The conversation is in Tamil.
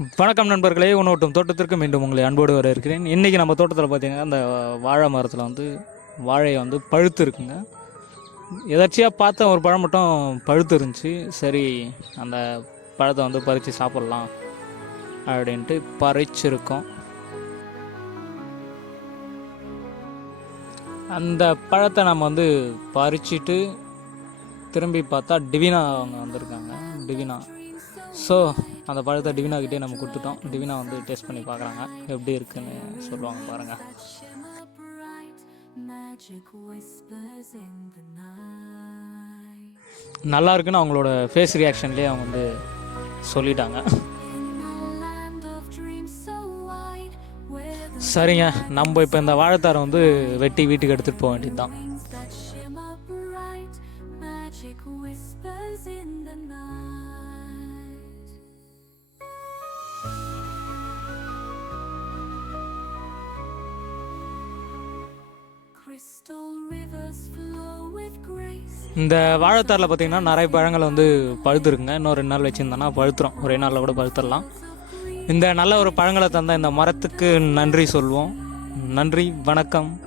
வணக்கம் நண்பர்களே உணவட்டும் தோட்டத்திற்கு மீண்டும் உங்களை அன்போடு வர இருக்கிறேன். இன்றைக்கி நம்ம தோட்டத்தில் பார்த்தீங்கன்னா அந்த வாழை மரத்தில் வந்து வாழையை வந்து பழுத்து இருக்குங்க. எதாச்சியாக பார்த்த ஒரு பழம் மட்டும் பழுத்து இருந்துச்சு. சரி அந்த பழத்தை வந்து பறித்து சாப்பிட்லாம் அப்படின்ட்டு பறிச்சிருக்கோம். அந்த பழத்தை நம்ம வந்து பறிச்சிட்டு திரும்பி பார்த்தா டிவினா அவங்க வந்திருக்காங்க. டிவினா. ஸோ அந்த பழத்தை டிவினாக்கிட்டே நம்ம கொடுத்துட்டோம். டிவினா வந்து டேஸ்ட் பண்ணி பார்க்குறாங்க. எப்படி இருக்குன்னு சொல்லுவாங்க பாருங்கள் நல்லா இருக்குன்னு அவங்களோட ஃபேஸ் ரியாக்ஷன்லேயே அவங்க வந்து சொல்லிட்டாங்க. சரிங்க நம்ம இப்போ இந்த வாழைத்தாரை வந்து வெட்டி வீட்டுக்கு எடுத்துகிட்டு போக வேண்டியது தான். இந்த வாழைத்தாரில் பார்த்தீங்கன்னா நிறைய பழங்கள் வந்து பழுத்துருக்குங்க. இன்னும் ரெண்டு நாள் வச்சுருந்தோன்னா பழுத்துரும். ஒரே நாளில் கூட பழுத்துடலாம். இந்த நல்ல ஒரு பழங்களை தந்த இந்த மரத்துக்கு நன்றி சொல்வோம். நன்றி வணக்கம்.